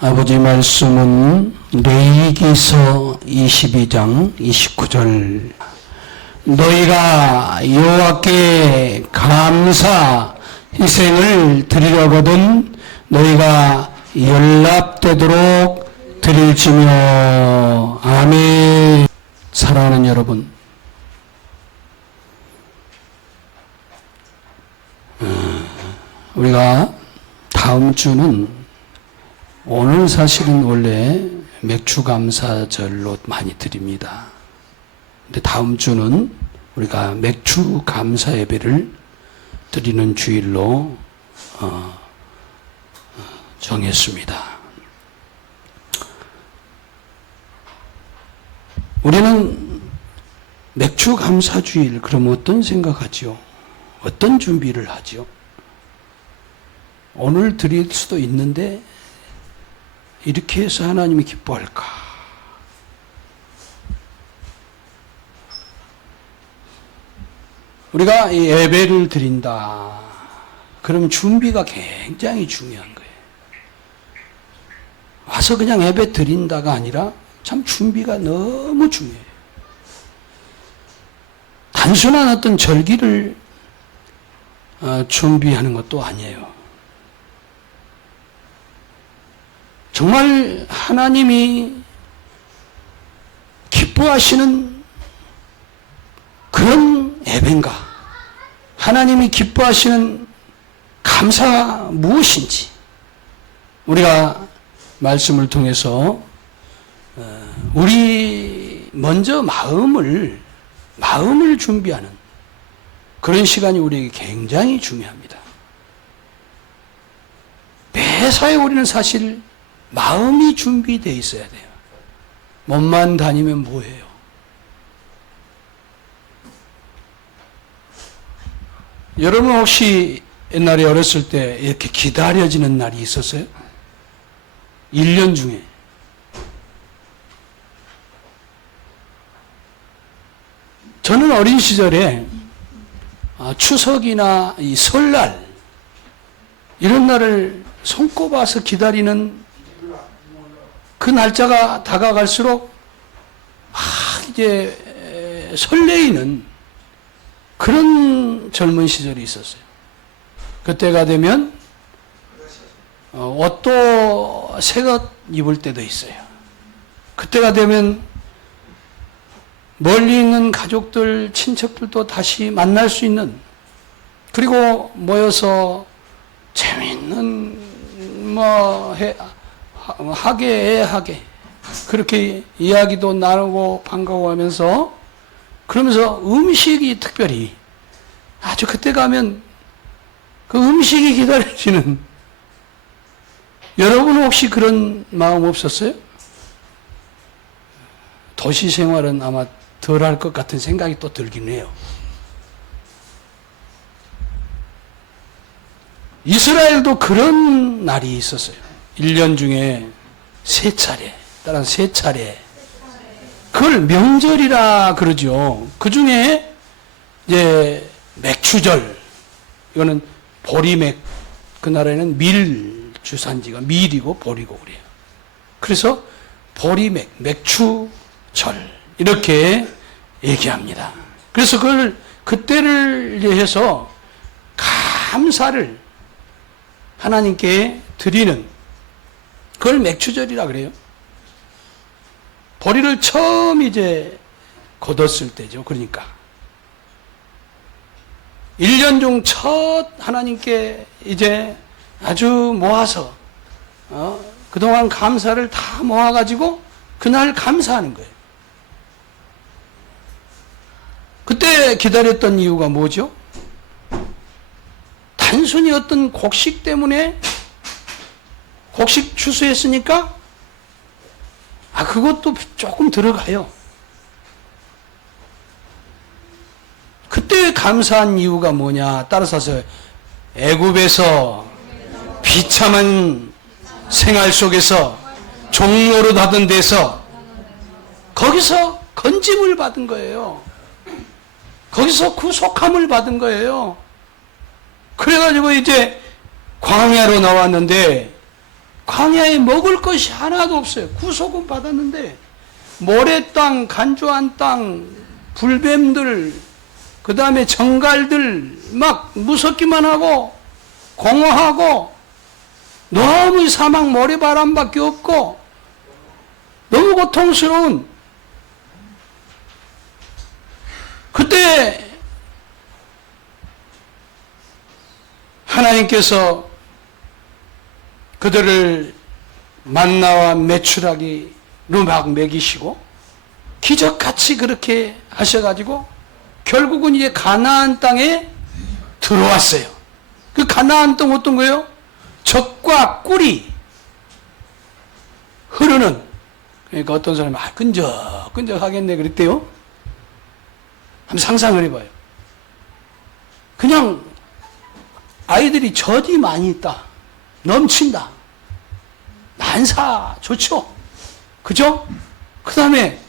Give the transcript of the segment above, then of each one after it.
아버지 말씀은 레위기서 22장 29절 너희가 여호와께 감사 희생을 드리려거든 너희가 연락되도록 드릴지며. 아멘. 사랑하는 여러분, 우리가 다음 주는 오늘 사실은 원래 맥주감사절로 많이 드립니다. 근데 다음 주는 우리가 맥주감사 예배를 드리는 주일로 정했습니다. 우리는 맥주감사주일 그럼 어떤 생각하죠? 어떤 준비를 하죠? 오늘 드릴 수도 있는데 이렇게 해서 하나님이 기뻐할까? 우리가 이 예배를 드린다. 그러면 준비가 굉장히 중요한 거예요. 와서 그냥 예배 드린다가 아니라 참 준비가 너무 중요해요. 단순한 어떤 절기를 준비하는 것도 아니에요. 정말 하나님이 기뻐하시는 그런 예배인가? 하나님이 기뻐하시는 감사가 무엇인지 우리가 말씀을 통해서 우리 먼저 마음을 준비하는 그런 시간이 우리에게 굉장히 중요합니다. 매사에 우리는 사실 마음이 준비되어 있어야 돼요. 몸만 다니면 뭐해요? 여러분 혹시 옛날에 어렸을 때 이렇게 기다려지는 날이 있었어요? 1년 중에. 저는 어린 시절에 추석이나 이 설날 이런 날을 손꼽아서 기다리는 그 날짜가 다가갈수록 막 이제 설레이는 그런 젊은 시절이 있었어요. 그때가 되면 옷도 새것 입을 때도 있어요. 그때가 되면 멀리 있는 가족들, 친척들도 다시 만날 수 있는, 그리고 모여서 재미있는 하게 그렇게 이야기도 나누고 반가워하면서, 그러면서 음식이 특별히 아주 그때 가면 그 음식이 기다려지는, 여러분 혹시 그런 마음 없었어요? 도시 생활은 아마 덜 할 것 같은 생각이 또 들긴 해요. 이스라엘도 그런 날이 있었어요. 1년 중에 3차례, 따라서 3차례. 그걸 명절이라 그러죠. 그 중에 이제 맥추절, 이거는 보리맥, 그 나라에는 밀 주산지가 밀이고 보리고 그래요. 그래서 보리맥, 맥추절 이렇게 얘기합니다. 그래서 그걸 그때를 해서 감사를 하나님께 드리는, 그걸 맥추절이라 그래요. 보리를 처음 이제 거뒀을 때죠. 그러니까 1년 중 첫 하나님께 이제 아주 모아서 그동안 감사를 다 모아가지고 그날 감사하는 거예요. 그때 기다렸던 이유가 뭐죠? 단순히 어떤 곡식 때문에 곡식 추수했으니까 그것도 조금 들어가요. 그때 감사한 이유가 뭐냐? 따라서 애굽에서 비참한 생활 속에서 종로로 하던 데서 거기서 건짐을 받은 거예요. 거기서 구속함을 받은 거예요. 그래가지고 이제 광야로 나왔는데 광야에 먹을 것이 하나도 없어요. 구속은 받았는데 모래 땅, 간조한 땅, 불뱀들, 그 다음에 정갈들 막 무섭기만 하고 공허하고 너무 사막 모래바람밖에 없고 너무 고통스러운 그때 하나님께서 그들을 만나와 메추라기로 막 먹이시고 기적같이 그렇게 하셔가지고 결국은 이제 가나안 땅에 들어왔어요. 그 가나안 땅 어떤 거예요? 젖과 꿀이 흐르는, 그러니까 어떤 사람이 끈적끈적하겠네 그랬대요. 한번 상상을 해봐요. 그냥 아이들이 젖이 많이 있다, 넘친다, 난사 좋죠, 그죠? 그 다음에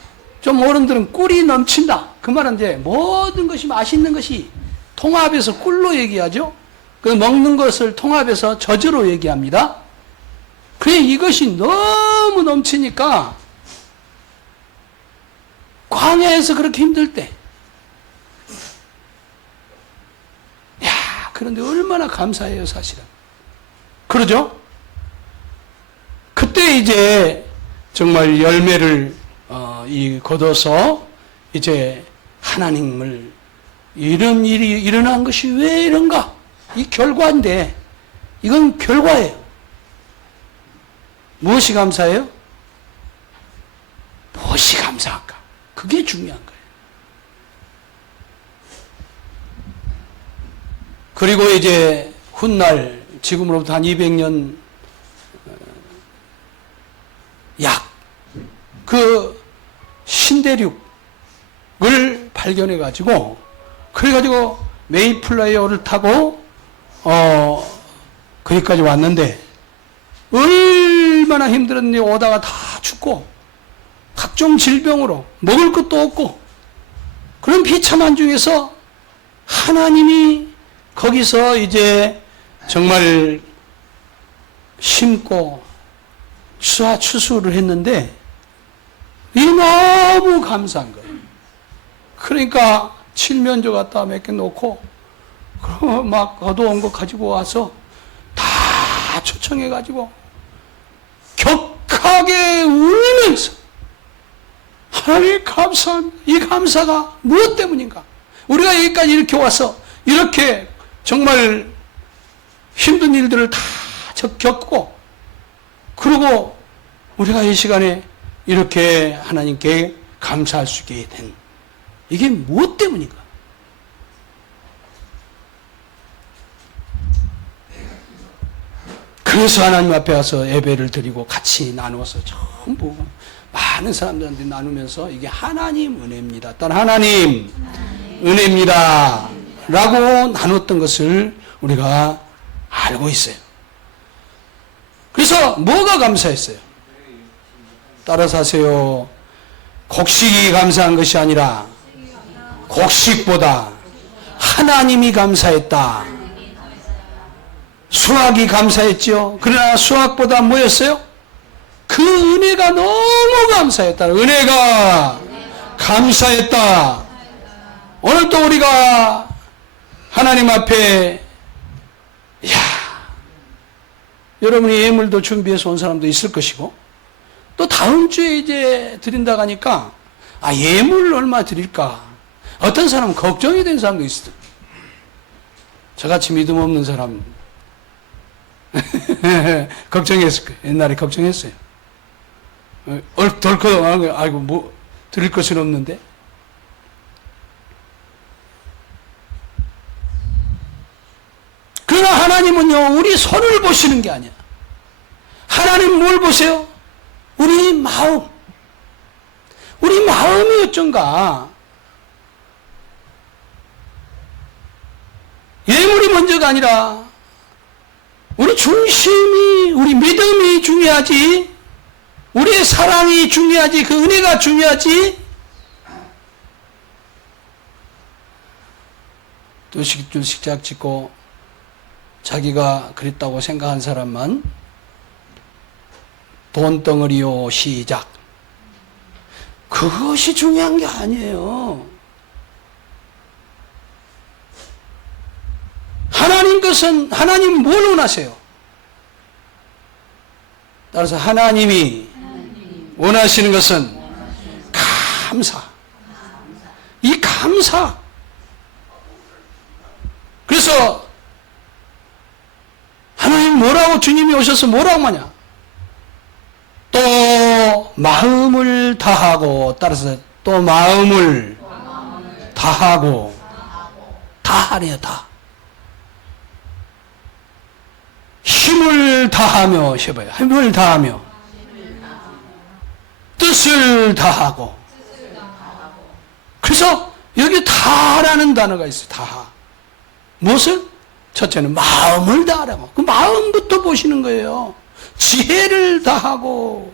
좀 어른들은 꿀이 넘친다. 그 말은 이제 모든 것이 맛있는 것이 통합해서 꿀로 얘기하죠. 그 먹는 것을 통합해서 젖으로 얘기합니다. 그래 이것이 너무 넘치니까 광야에서 그렇게 힘들 때, 야, 그런데 얼마나 감사해요, 사실은. 그러죠? 그때 이제 정말 열매를 거둬서 이제 하나님을, 이런 일이 일어난 것이 왜 이런가? 이 결과인데, 이건 결과예요. 무엇이 감사해요? 무엇이 감사할까? 그게 중요한 거예요. 그리고 이제 훗날, 지금으로부터 한 200년 약, 그 신대륙을 발견해가지고, 그래가지고 메이플라이어를 타고, 거기까지 왔는데, 얼마나 힘들었니? 오다가 다 죽고, 각종 질병으로 먹을 것도 없고, 그런 비참한 중에서 하나님이 거기서 이제 정말 심고 추수를 했는데, 이 너무 감사한 거예요. 그러니까 칠면조 갖다 몇 개 놓고, 그럼 막 얻어온 거 가지고 와서 다 초청해가지고 격하게 울면서 하나님 감사합니다. 이 감사가 무엇 때문인가? 우리가 여기까지 이렇게 와서 이렇게 정말 힘든 일들을 다 겪고, 그리고 우리가 이 시간에 이렇게 하나님께 감사할 수 있게 된, 이게 무엇 때문인가? 그래서 하나님 앞에 와서 예배를 드리고 같이 나누어서 전부 많은 사람들한테 나누면서 이게 하나님 은혜입니다. 단 하나님 은혜입니다 라고 나눴던 것을 우리가 알고 있어요. 그래서 뭐가 감사했어요? 따라서 하세요. 곡식이 감사한 것이 아니라 곡식보다 하나님이 감사했다. 수확이 감사했죠. 그러나 수확보다 뭐였어요? 그 은혜가 너무 감사했다. 은혜가 감사했다. 오늘 또 우리가 하나님 앞에, 여러분이 예물도 준비해서 온 사람도 있을 것이고, 또 다음 주에 이제 드린다고 하니까, 예물 얼마 드릴까? 어떤 사람은 걱정이 된 사람도 있어요. 저같이 믿음 없는 사람, 걱정했을 거예요. 옛날에 걱정했어요. 덜컥, 아이고, 뭐, 드릴 것은 없는데. 그러나 하나님은요, 우리 손을 보시는 게 아니야. 하나님 뭘 보세요? 우리 마음. 우리 마음이 어쩐가? 예물이 먼저가 아니라, 우리 중심이, 우리 믿음이 중요하지, 우리의 사랑이 중요하지, 그 은혜가 중요하지. 또 식작 짓고 자기가 그랬다고 생각한 사람만 돈덩어리요. 시작. 그것이 중요한 게 아니에요. 하나님 것은, 하나님 뭘 원하세요? 따라서 하나님이 원하시는 것은 감사. 이 감사. 그래서 하나님 뭐라고, 주님이 오셔서 뭐라고 하냐? 또 마음을 다하고, 따라서 또 마음을 다하고, 다하래요, 다. 힘을 다하며, 해봐요. 힘을 다하며, 뜻을 다하고. 그래서 여기 다라는 단어가 있어요. 다. 무엇을? 첫째는 마음을 다하라고. 그 마음부터 보시는 거예요. 지혜를 다하고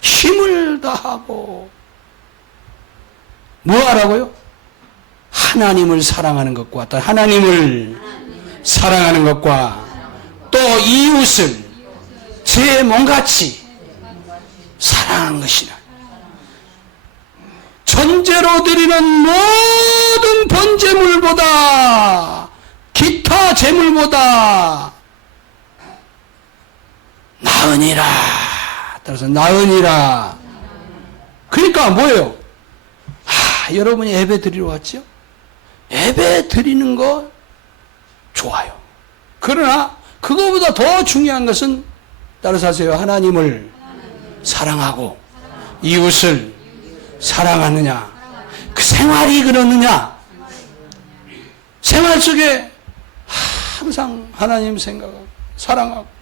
힘을 다하고 뭐 하라고요? 하나님을 사랑하는 것과 또 하나님을 사랑하는 것과 또 이웃을 제 몸같이 사랑하는 것이라. 전제로 드리는 모든 번제물보다 기타 제물보다 나으니라. 따라서 나으니라. 그러니까 뭐예요? 여러분이 예배 드리러 왔죠? 예배 드리는 거 좋아요. 그러나 그거보다 더 중요한 것은 따라서 하세요. 하나님을 사랑하고 이웃을 사랑하느냐. 그 생활이 그러느냐. 생활 속에 항상 하나님 생각하고 사랑하고.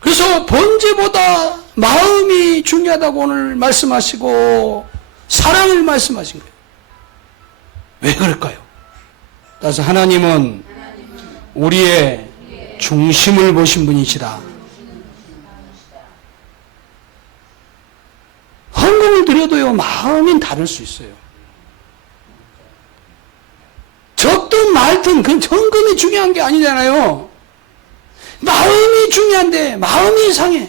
그래서 번제보다 마음이 중요하다고 오늘 말씀하시고 사랑을 말씀하신 거예요. 왜 그럴까요? 따라서 하나님은 우리의 중심을 보신 분이시다. 헌금을 드려도요, 마음이 다를 수 있어요. 적든 말든 그 헌금이 중요한 게 아니잖아요. 마음이 중요한데 마음이 이상해.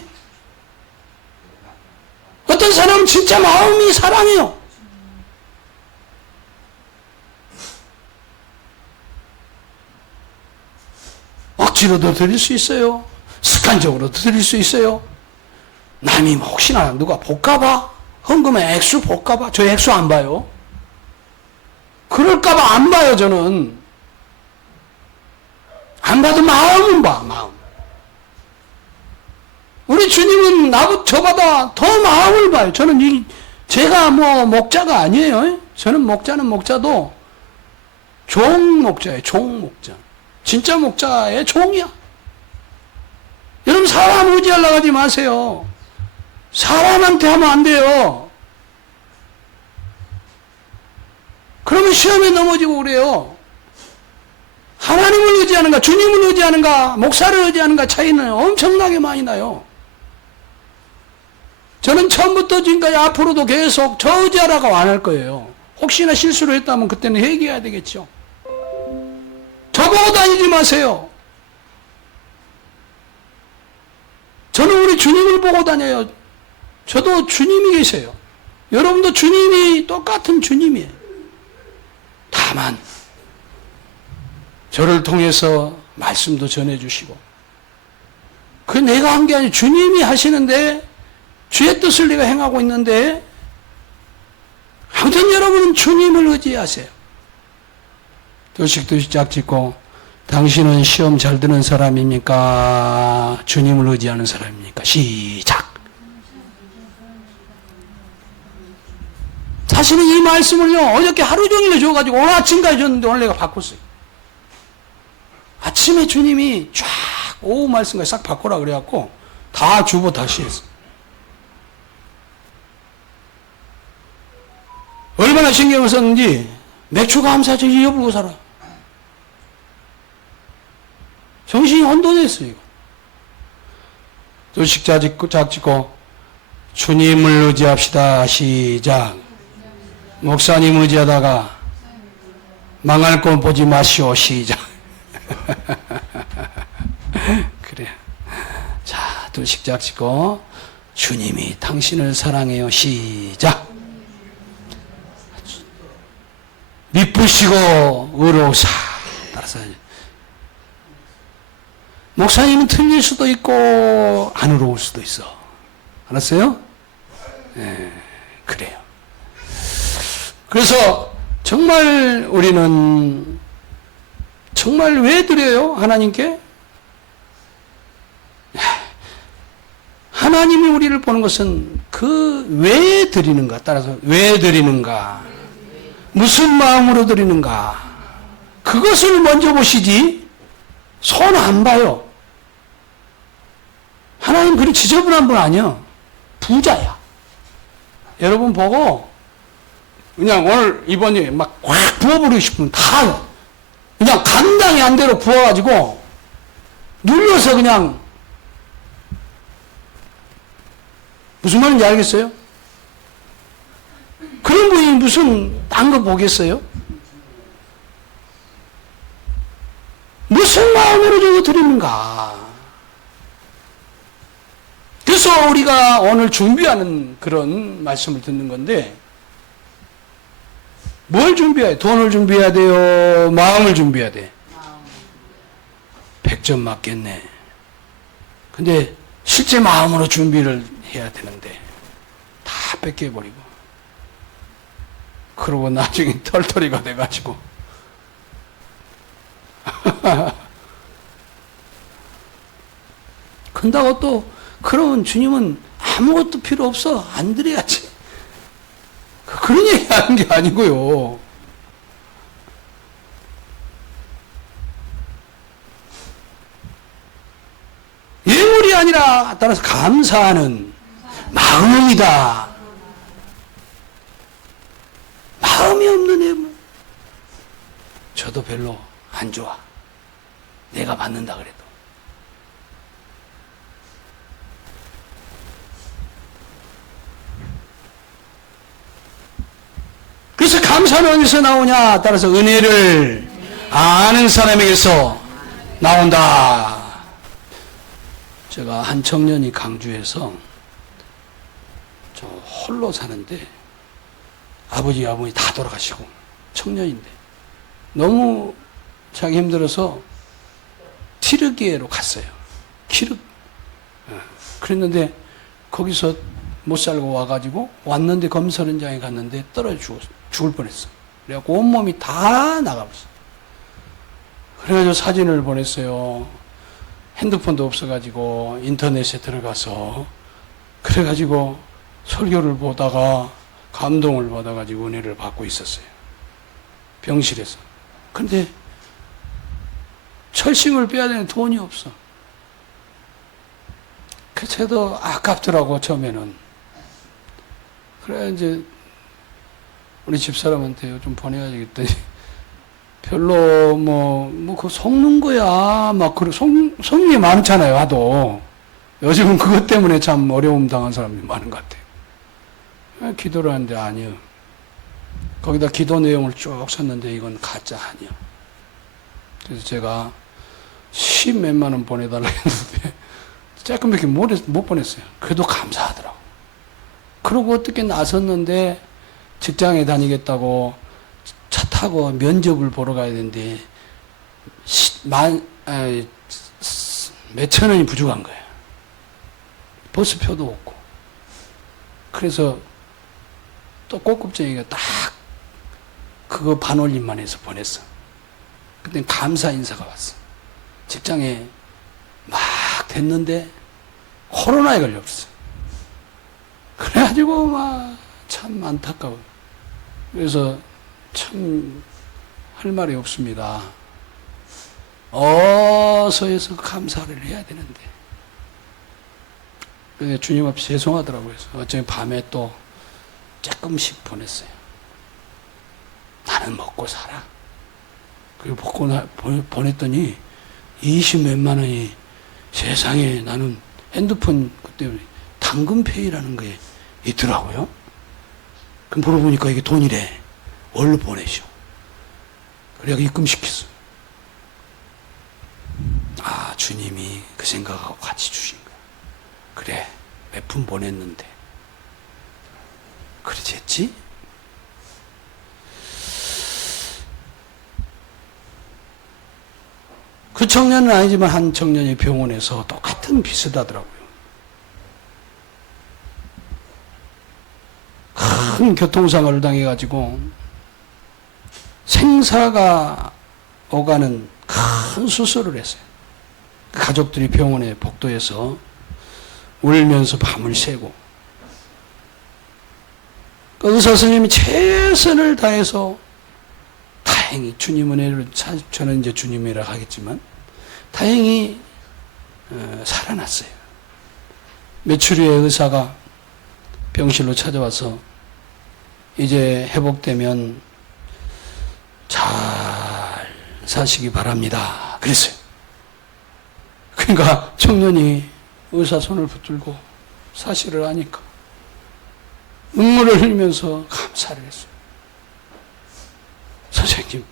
어떤 사람은 진짜 마음이 사랑해요. 억지로도 드릴 수 있어요. 습관적으로도 드릴 수 있어요. 남이 혹시나 누가 볼까봐 헌금의 액수 볼까봐. 저 액수 안 봐요. 그럴까봐 안 봐요. 저는 안 봐도 마음은 봐. 마음. 우리 주님은 저보다 더 마음을 봐요. 저는 제가 목자가 아니에요. 저는 목자도 종목자예요. 종목자. 진짜 목자의 종이야. 여러분 사람 의지하려고 하지 마세요. 사람한테 하면 안 돼요. 그러면 시험에 넘어지고 그래요. 하나님을 의지하는가, 주님을 의지하는가, 목사를 의지하는가 차이는 엄청나게 많이 나요. 저는 처음부터 지금까지 앞으로도 계속 저 의지하라고 안 할 거예요. 혹시나 실수를 했다면 그때는 회개해야 되겠죠. 저보고 다니지 마세요. 저는 우리 주님을 보고 다녀요. 저도 주님이 계세요. 여러분도 주님이 똑같은 주님이에요. 다만 저를 통해서 말씀도 전해주시고, 그 내가 한 게 아니고 주님이 하시는데 주의 뜻을 내가 행하고 있는데, 아무튼 여러분은 주님을 의지하세요. 두식 짝짓고, 당신은 시험 잘 드는 사람입니까? 주님을 의지하는 사람입니까? 시작. 사실은 이 말씀을요, 어저께 하루 종일 줘가지고 오늘 아침까지 줬는데 오늘 내가 바꿨어요. 아침에 주님이 쫙 오후 말씀까지 싹 바꾸라 그래갖고 다 주고 다시 했어. 얼마나 신경을 썼는지 맥주 감사절 잊어버리고 살아. 정신이 혼돈했어요. 두식 짝짓고 주님을 의지합시다. 시작. 목사님 의지하다가 망할 거 보지 마시오. 시작. 그래요. 자, 둘씩 잡시고 주님이 당신을 사랑해요. 시작. 미쁘시고 의로우사. 따라서 목사님은 틀릴 수도 있고 안 의로울 수도 있어. 알았어요? 네, 그래요. 그래서 정말 우리는 정말 왜 드려요? 하나님께? 하나님이 우리를 보는 것은 그 왜 드리는가 따라서 왜 드리는가 무슨 마음으로 드리는가 그것을 먼저 보시지 손 안 봐요. 하나님 그리 지저분한 분 아니야. 부자야. 여러분 보고 그냥 오늘 이번에 막 확 부어버리고 싶으면 다 그냥 감당이 안 되도록 부어가지고 눌러서 그냥 무슨 말인지 알겠어요? 그런 분이 무슨 딴 거 보겠어요? 무슨 마음으로 저거 드리는가? 그래서 우리가 오늘 준비하는 그런 말씀을 듣는 건데 뭘 준비해야 돼? 돈을 준비해야 돼요? 마음을 준비해야 돼? 100점 맞겠네. 근데 실제 마음으로 준비를 해야 되는데 다 뺏겨버리고 그러고 나중에 털털이가 돼가지고 근다고 또 그러면 주님은 아무것도 필요 없어 안 드려야지 그런 얘기 하는 게 아니고요. 예물이 아니라 따라서 감사하는 마음이다. 마음이 없는 예물. 저도 별로 안 좋아. 내가 받는다 그래도. 그래서 감사는 어디서 나오냐? 따라서 은혜를 아는 사람에게서 나온다. 제가 한 청년이 강주에서 저 홀로 사는데 아버지 어머니 다 돌아가시고 청년인데 너무 자기 힘들어서 티르기에로 갔어요. 키르. 그랬는데 거기서 못 살고 와가지고 왔는데 검사 현장에 갔는데 떨어져 죽을 뻔했어. 그래갖고 온몸이 다 나가버렸어. 그래가지고 사진을 보냈어요. 핸드폰도 없어가지고 인터넷에 들어가서 그래가지고 설교를 보다가 감동을 받아가지고 은혜를 받고 있었어요. 병실에서. 근데 철심을 빼야 되는 돈이 없어. 그 저도 아깝더라고 처음에는. 그래 이제 우리 집사람한테 좀 보내야지 했더니 별로 그 속는 거야. 막 그래 속는 게 많잖아요. 하도 요즘은 그것 때문에 참 어려움 당한 사람이 많은 것 같아요. 기도를 하는데 아니요. 거기다 기도 내용을 쭉 썼는데 이건 가짜 아니야. 그래서 제가 10몇만 원 보내달라 했는데 조금밖에 못 보냈어요. 그래도 감사하더라고. 그러고 어떻게 나섰는데 직장에 다니겠다고 차 타고 면접을 보러 가야 되는데 몇천 원이 부족한 거예요. 버스표도 없고. 그래서 또 꼬급쟁이가 딱 그거 반올림만 해서 보냈어. 그때 감사 인사가 왔어. 직장에 막 됐는데 코로나에 걸렸어. 그래가지고 막 참 안타까워. 그래서 참 할 말이 없습니다. 어서 해서 감사를 해야 되는데. 근데 주님 앞에 죄송하더라고요. 어쩌면 밤에 또 조금씩 보냈어요. 나는 먹고 살아. 그리고 보냈더니 20몇만 원이 세상에 나는 핸드폰 그때 당근페이라는 게 있더라고요. 그럼 물어보니까 이게 돈이래. 얼른 보내셔. 그래가 입금시켰어. 아, 주님이 그 생각하고 같이 주신 거야. 그래, 몇 푼 보냈는데 그러지 했지? 그 청년은 아니지만 한 청년이 병원에서 똑같은 비슷하더라고요. 큰 교통사고를 당해가지고 생사가 오가는 큰 수술을 했어요. 가족들이 병원에 복도에서 울면서 밤을 새고, 의사 선생님이 최선을 다해서 다행히 주님 은혜를, 저는 이제 주님이라 하겠지만 다행히 살아났어요. 며칠 후에 의사가 병실로 찾아와서 이제 회복되면 잘 사시기 바랍니다 그랬어요. 그러니까 청년이 의사 손을 붙들고 사실을 아니까 눈물을 흘리면서 감사를 했어요. 선생님,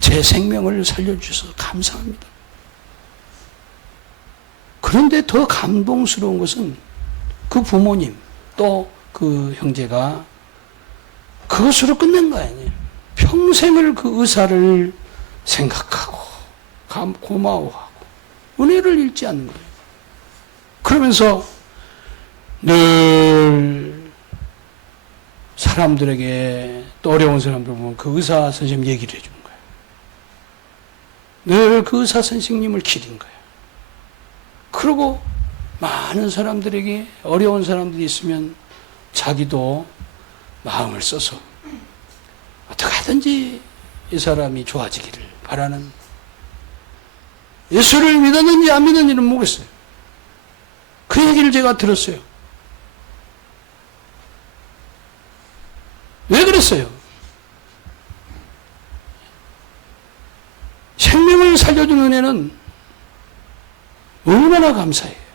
제 생명을 살려주셔서 감사합니다. 그런데 더 감동스러운 것은 그 부모님 또 그 형제가 그것으로 끝낸 거 아니에요. 평생을 그 의사를 생각하고 고마워하고 은혜를 잃지 않는 거예요. 그러면서 늘 사람들에게, 또 어려운 사람들 보면 그 의사 선생님 얘기를 해주는 거예요. 늘 그 의사 선생님을 기린 거예요. 그리고 많은 사람들에게, 어려운 사람들이 있으면 자기도 마음을 써서 어떻게 하든지 이 사람이 좋아지기를 바라는, 예수를 믿었는지 안 믿었는지는 모르겠어요. 그 얘기를 제가 들었어요. 왜 그랬어요? 생명을 살려준 은혜는 얼마나 감사해요.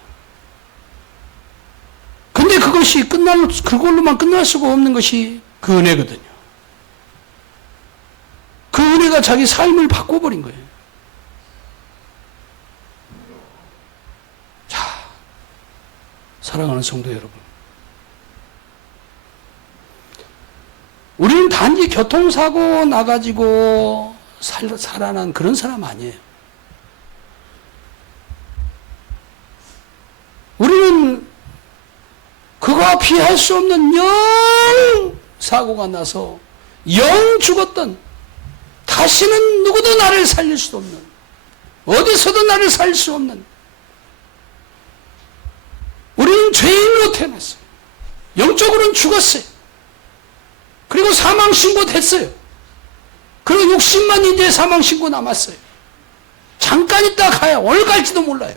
근데 그것이 그걸로만 끝날 수가 없는 것이 그 은혜거든요. 그 은혜가 자기 삶을 바꿔버린 거예요. 자, 사랑하는 성도 여러분, 우리는 단지 교통사고 나가지고 살아난 그런 사람 아니에요. 우리는 그거 피할 수 없는 영 사고가 나서 영 죽었던, 다시는 누구도 나를 살릴 수 없는, 어디서도 나를 살릴 수 없는, 우리는 죄인으로 태어났어요. 영적으로는 죽었어요. 그리고 사망신고 됐어요. 그리고 육신만 이제 사망신고 남았어요. 잠깐 있다 가야 오늘 갈지도 몰라요.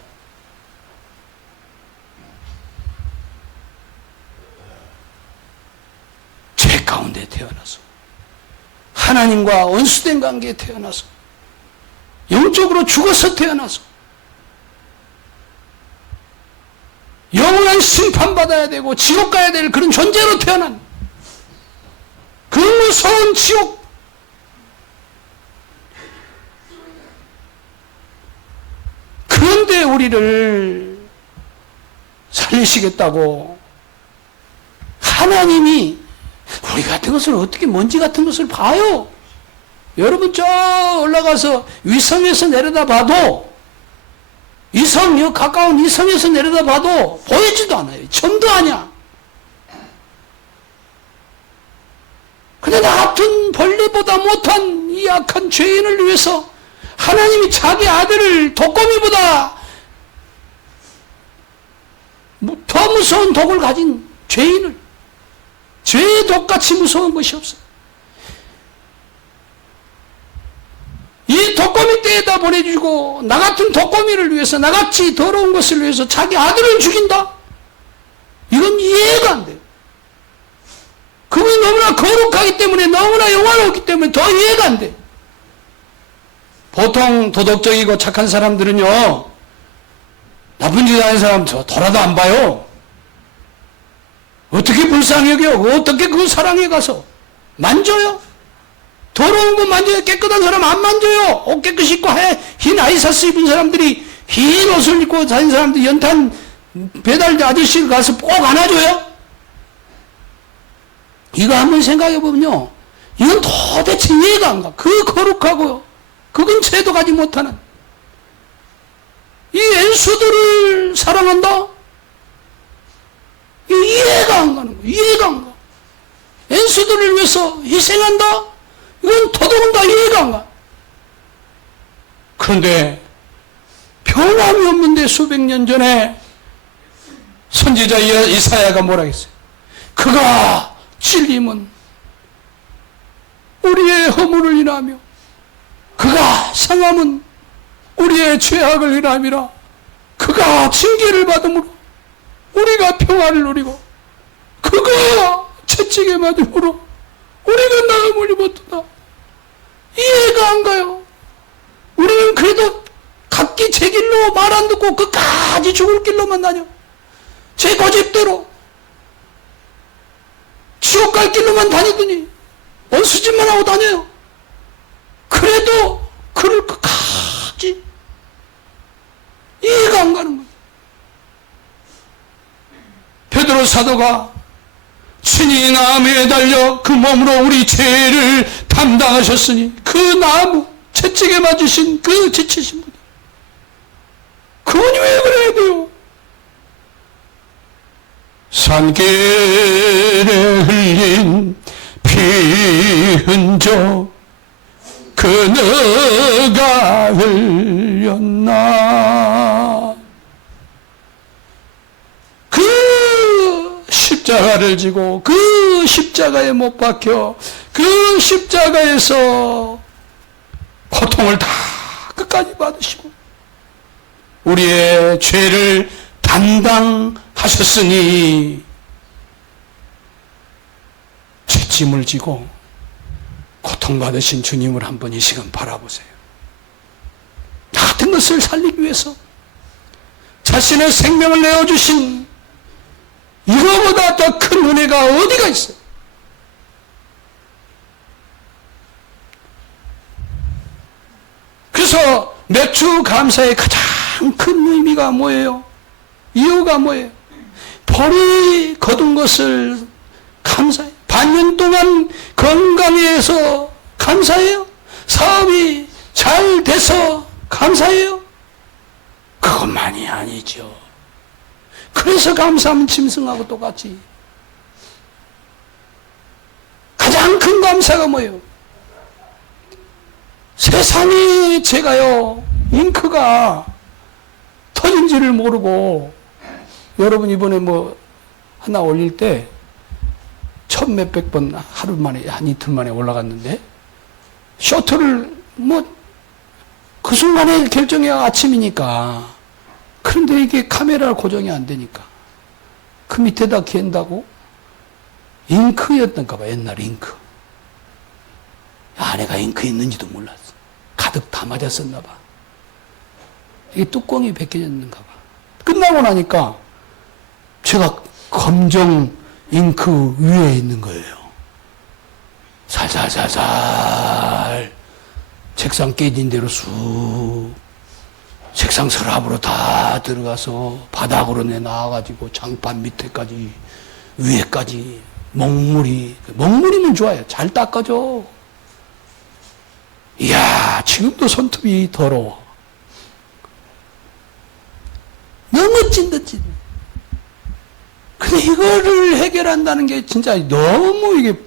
죄 가운데 태어나서 하나님과 원수된 관계에 태어나서 영적으로 죽어서 태어나서 영원한 심판받아야 되고 지옥 가야 될 그런 존재로 태어난 그 무서운 지옥, 그런데 우리를 살리시겠다고 하나님이 우리 같은 것을 어떻게 먼지 같은 것을 봐요? 여러분 저 올라가서 위성에서 내려다 봐도, 이성, 가까운 이성에서 내려다 봐도 보이지도 않아요. 점도 아니야. 근데 나 같은 벌레보다 못한 이 약한 죄인을 위해서 하나님이 자기 아들을 독거미보다 더 무서운 독을 가진 죄인을, 죄의 독같이 무서운 것이 없어요. 이 독거미 떼에다 보내주고 나 같은 독거미를 위해서, 나같이 더러운 것을 위해서 자기 아들을 죽인다? 이건 이해가 안 돼요. 그분이 너무나 거룩하기 때문에, 너무나 영화롭기 때문에 더 이해가 안 돼. 보통 도덕적이고 착한 사람들은요, 나쁜 짓 하는 사람 저 돌아도 안 봐요. 어떻게 불쌍히 여겨? 어떻게 그 사랑에 가서 만져요? 더러운 거 만져요. 깨끗한 사람 안 만져요. 옷 깨끗이 입고 흰 아이사스 입은 사람들이 흰 옷을 입고 다니는 사람들 연탄 배달 아저씨를 가서 꼭 안아줘요? 이거 한번 생각해 보면요, 이건 도대체 이해가 안 가. 그 거룩하고요, 그 근처에도 가지 못하는 이 엔수들을 사랑한다? 이거 이해가 안 가는 거야. 이해가 안 가. 엔수들을 위해서 희생한다? 이건 더더군다 이해가 안 가. 그런데 변함이 없는데 수백 년 전에 선지자 이사야가 뭐라 했어요? 그가 찔림은 우리의 허물을 인하며 그가 상함은 우리의 죄악을 인함이라. 그가 징계를 받음으로 우리가 평화를 누리고 그가 채찍에 맞음으로 우리가 나음을 입었도다. 이해가 안 가요. 우리는 그래도 각기 제 길로 말 안 듣고 끝까지 죽을 길로만 다녀. 제 고집대로 지옥 갈 길로만 다니더니 원수짓만 하고 다녀요. 그래도 그를 끝까지 이해가 안 가는 거예요. 베드로 사도가 친히 나무에 달려 그 몸으로 우리 죄를 담당하셨으니 그 나무 채찍에 맞으신 그 지치신 분, 그분이 왜 그래야 돼요? 산길에 흘린 피 흔적 그너가 흘렸나. 그 십자가를 지고 그 십자가에 못 박혀 그 십자가에서 고통을 다 끝까지 받으시고 우리의 죄를 담당하셨으니 죄짐을 지고 고통받으신 주님을 한번 이 시간 바라보세요. 나 같은 것을 살리기 위해서 자신의 생명을 내어주신 이거보다 더 큰 은혜가 어디가 있어요? 그래서 맥주 감사의 가장 큰 의미가 뭐예요? 이유가 뭐예요? 벌이 거둔 것을 감사해요. 반년 동안 건강해서 감사해요. 사업이 잘 돼서 감사해요. 그것만이 아니죠. 그래서 감사하면 짐승하고 똑같이. 가장 큰 감사가 뭐예요? 세상에 제가요, 잉크가 터진지를 모르고, 여러분 이번에 뭐 하나 올릴 때 천 몇백 번 하루 만에, 한 이틀 만에 올라갔는데, 셔터를 뭐 그 순간에 결정해야 아침이니까. 그런데 이게 카메라 고정이 안 되니까. 그 밑에다 갠다고? 잉크였던가 봐, 옛날 잉크. 안에가 잉크 있는지도 몰랐어. 가득 다 맞았었나 봐. 이게 뚜껑이 벗겨졌는가 봐. 끝나고 나니까 제가 검정 잉크 위에 있는 거예요. 살살살살 책상 깨진 대로 쑥 책상 서랍으로 다 들어가서 바닥으로 내놔가지고 장판 밑에까지 위에까지 먹물이면 좋아요. 잘 닦아줘. 이야, 지금도 손톱이 더러워. 너무 찐득찐. 근데 이거를 해결한다는 게 진짜 너무 이게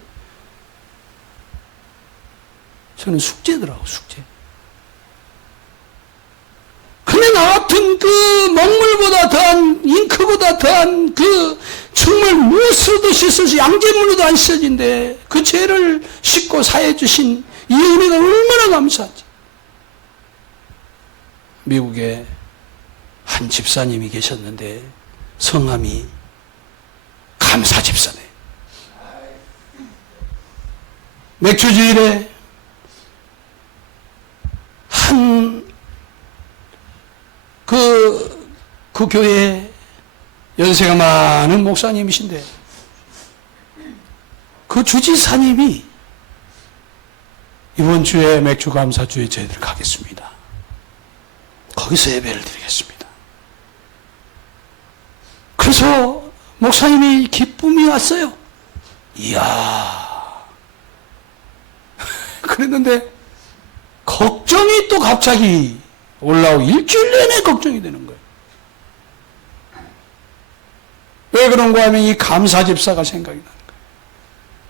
저는 숙제더라고, 숙제. 근데 나 같은 그 먹물보다 더한, 잉크보다 더한 그 정말 무엇으로도 씻어서 양잿물로도 안 씻어진데 그 죄를 씻고 사해주신 이 은혜가 얼마나 감사하지. 미국에 한 집사님이 계셨는데 성함이 감사 집사네. 맥주주일에 그 교회에 연세가 많은 목사님이신데 그 주지사님이 이번 주에 맥주 감사주에 저희들 가겠습니다. 거기서 예배를 드리겠습니다. 그래서 목사님이 기쁨이 왔어요. 이야. 그랬는데 걱정이 또 갑자기 올라오고 일주일 내내 걱정이 되는 거예요. 왜 그런가 하면 이 감사집사가 생각이 나는 거예요.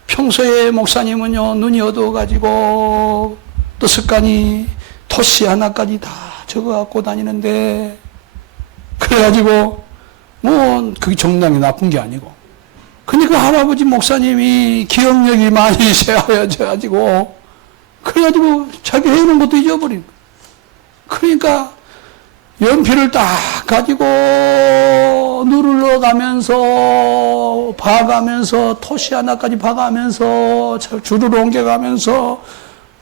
평소에 목사님은요, 눈이 어두워가지고 또 습관이 토시 하나까지 다 적어갖고 다니는데, 그래가지고 뭐 그게 정당히 나쁜 게 아니고, 근데 그 할아버지 목사님이 기억력이 많이 쇠하여져가지고, 그래가지고 자기 해놓은 것도 잊어버린 거예요. 그러니까 연필을 딱 가지고 누르러가면서 봐가면서 토시 하나까지 봐가면서 줄을 옮겨가면서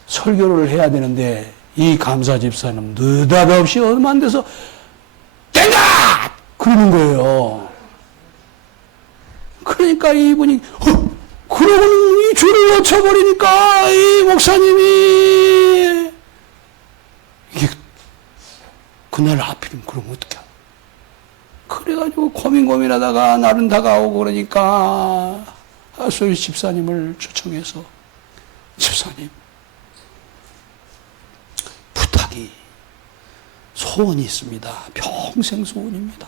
설교를 해야 되는데, 이 감사 집사는 느닷없이 얼마 안 돼서 땡가! 그러는 거예요. 그러니까 이분이 그러고는 이 줄을 놓쳐버리니까 이 목사님이 이게 그날 하필이면 그러면 어떡해. 그래가지고 고민하다가 날은 다가오고 그러니까 소위 집사님을 초청해서, 집사님 부탁이, 소원이 있습니다. 평생 소원입니다.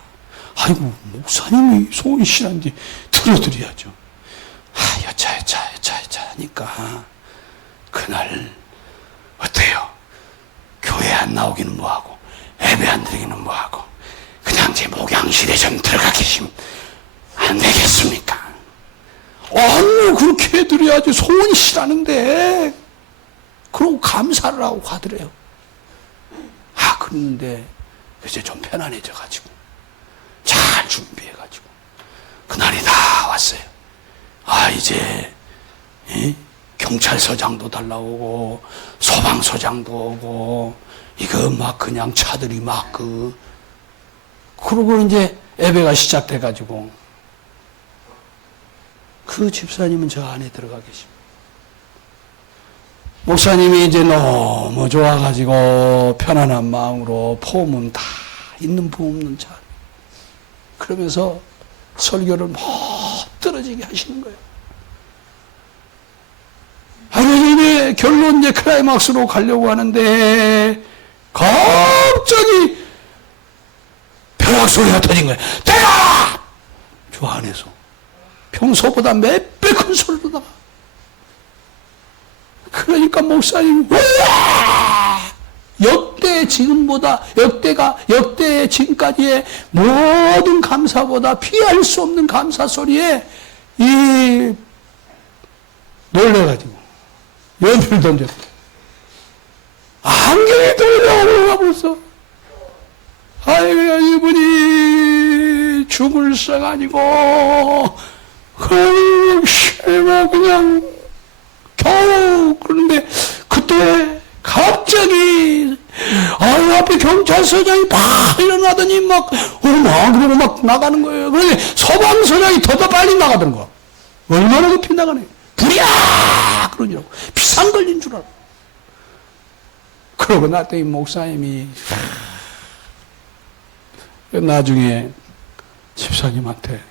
아이고, 목사님이 소원이시란지 들어드려야죠. 여차 하니까 그날 어때요? 교회 안 나오기는 뭐하고 예배 안 드리기는 뭐하고 그냥 제 목양실에 좀 들어가 계시면 안 되겠습니까? 아니요, 그렇게 해드려야지, 소원이시라는데. 그러고 감사를 하고 가더래요. 그러는데 이제 좀 편안해져가지고 잘 준비해가지고 그날이 다 왔어요. 이제 경찰서장도 달라오고 소방서장도 오고 이거 막 그냥 차들이 막 그러고 이제 예배가 시작돼가지고 그 집사님은 저 안에 들어가 계십니다. 목사님이 이제 너무 좋아가지고 편안한 마음으로 포문 다 있는 부 없는 자 그러면서 설교를 멋들어지게 하시는 거예요. 이제 결론, 이제 클라이막스로 가려고 하는데 갑자기 벼락 소리가 터진 거예요. 대가! 저 안에서 평소보다 몇 배 큰 소리로 나가. 그러니까 목사님이 역대 지금보다 역대 지금까지의 모든 감사보다 피할 수 없는 감사 소리에 놀래가지고 연필 던졌다. 안경이 돌려오가 벌써. 이분이 죽을 써가지고 그냥 겨우. 그런데 그때 갑자기 앞에 경찰서장이 막 일어나더니 그러고 막 나가는 거예요. 그런데 소방서장이 더 빨리 나가던 거. 얼마나 급히 나가네. 불이야! 그러냐고. 비상 걸린 줄 알아. 그러고 나더니 목사님이 나중에 집사님한테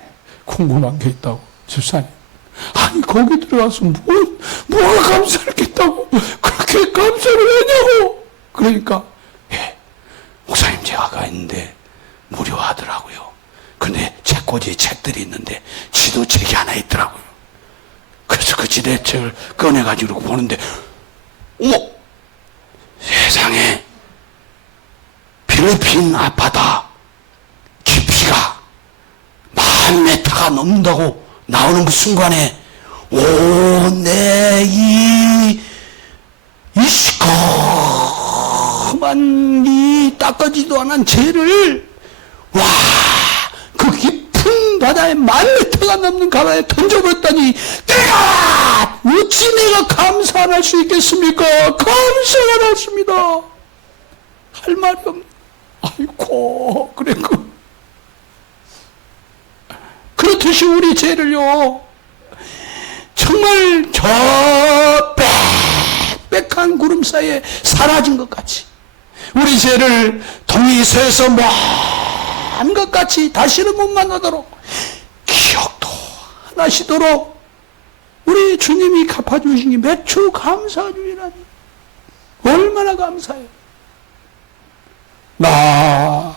궁금한 게 있다고. 집사님, 거기 들어가서 뭐가 감사를 했다고 그렇게 감사를 하냐고. 그러니까 목사님, 제가 가 있는데 무료하더라고요. 근데 책꽂이에 책들이 있는데 지도책이 하나 있더라고요. 그래서 그 지도책을 꺼내가지고 보는데, 어머, 세상에 필리핀 앞바다 깊이가 10,000m가 넘는다고 나오는 그 순간에, 내 시커먼 닦아지도 않은 죄를, 그 깊은 바다에 10,000m가 넘는 바다에 던져버렸다니, 어찌 내가 감사 안 할 수 있겠습니까? 감사가 안 했습니다. 할 말이 없네. 아이고, 그렇듯이 우리 죄를요, 정말 저 빽빽한 구름 사이에 사라진 것 같이 우리 죄를 동이서에서 먼 것 같이 다시는 못 만나도록 기억도 안 하시도록 우리 주님이 갚아주시니 매주 감사주의라니 얼마나 감사해요. 나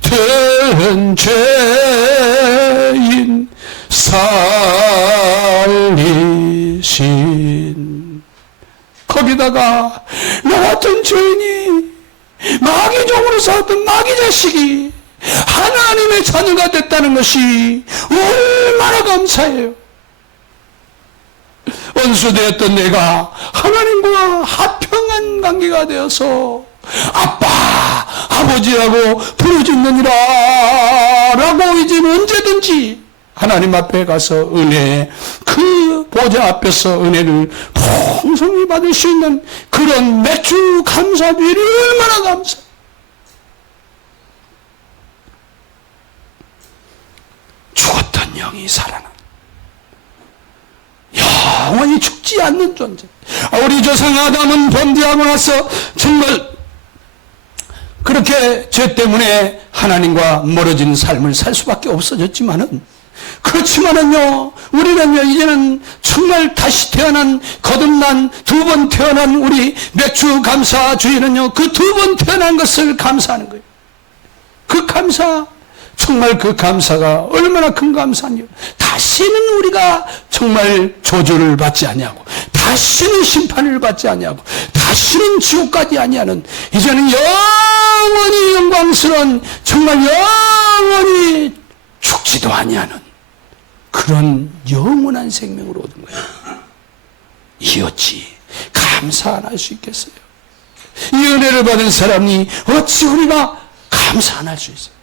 같은 죄인 살리신, 거기다가 나 같은 죄인이 마귀종으로 살았던 마귀 자식이 하나님의 자녀가 됐다는 것이 얼마나 감사해요. 원수되었던 내가 하나님과 화평한 관계가 되어서 아빠, 아버지라고 부르짖느니라 라고 이제는 언제든지 하나님 앞에 가서 은혜, 그 보좌 앞에서 은혜를 풍성히 받을 수 있는 그런 매주 감사주의를 얼마나 감사. 죽었던 영이 살아난, 영원히 죽지 않는 존재. 우리 조상 아담은 범죄하고 나서 정말 그렇게 죄 때문에 하나님과 멀어진 삶을 살 수밖에 없어졌지만은, 그렇지만은요, 우리는요, 이제는 정말 다시 태어난, 거듭난, 두 번 태어난 우리 매주 감사주의는요, 그 두 번 태어난 것을 감사하는 거예요. 그 감사, 정말 그 감사가 얼마나 큰 감사냐. 다시는 우리가 정말 저주를 받지 아니하고, 다시는 심판을 받지 아니하고, 다시는 지옥까지 아니하는, 이제는 영원히 영광스러운, 정말 영원히 죽지도 아니하는 그런 영원한 생명으로 얻은 거예요. 이 어찌 감사 안 할 수 있겠어요? 이 은혜를 받은 사람이 어찌 우리가 감사 안 할 수 있어요?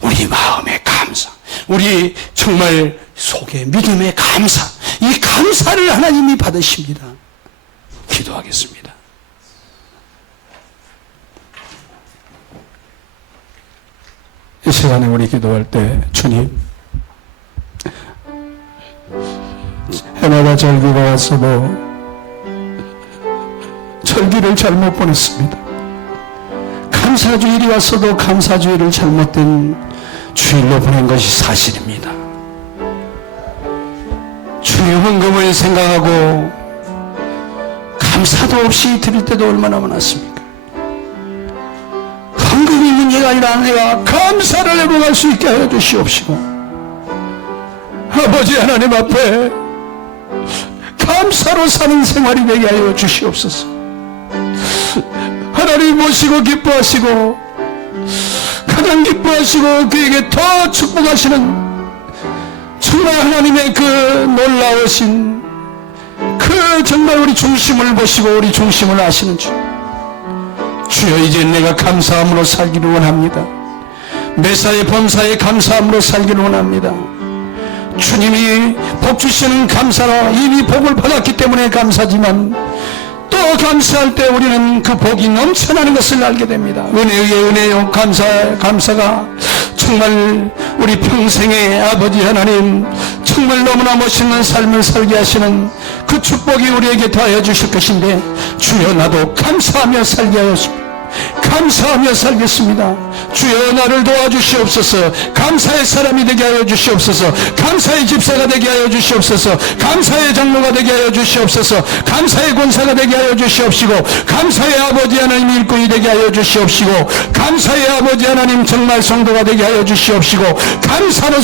우리 마음의 감사, 우리 정말 속의 믿음의 감사, 이 감사를 하나님이 받으십니다. 기도하겠습니다. 이 시간에 우리 기도할 때 주님, 해마다 절기가 왔어도 절기를 잘못 보냈습니다. 감사주일이 왔어도 감사주일을 잘못된 주일로 보낸 것이 사실입니다. 주의 헌금을 생각하고 감사도 없이 드릴 때도 얼마나 많았습니까? 헌금이 문제가 아니라 내가 감사를 회복할 수 있게 하여 주시옵시고, 아버지 하나님 앞에 감사로 사는 생활이 되게 하여 주시옵소서. 하나님 모시고 기뻐하시고, 가장 기뻐하시고 그에게 더 축복하시는 정말 하나님의 그 놀라우신 그 정말 우리 중심을 보시고 우리 중심을 아시는 주여, 이제 내가 감사함으로 살기를 원합니다. 매사에 범사에 감사함으로 살기를 원합니다. 주님이 복 주시는 감사로 이미 복을 받았기 때문에 감사지만, 또 감사할 때 우리는 그 복이 넘쳐나는 것을 알게 됩니다. 은혜의 은혜요 감사가 정말 우리 평생의 아버지 하나님, 정말 너무나 멋있는 삶을 살게 하시는 그 축복이 우리에게 더하여 주실 것인데, 주여 나도 감사하며 살게 하옵소서. 감사하며 살겠습니다. 주여 나를 도와주시옵소서. 감사의 사람이 되게 하여 주시옵소서. 감사의 집사가 되게 하여 주시옵소서. 감사의 장로가 되게 하여 주시옵소서. 감사의 권사가 되게 하여 주시옵시고, 감사의 아버지 하나님 일꾼이 되게 하여 주시옵시고, 감사의 아버지 하나님 정말 성도가 되게 하여 주시옵시고, 감사로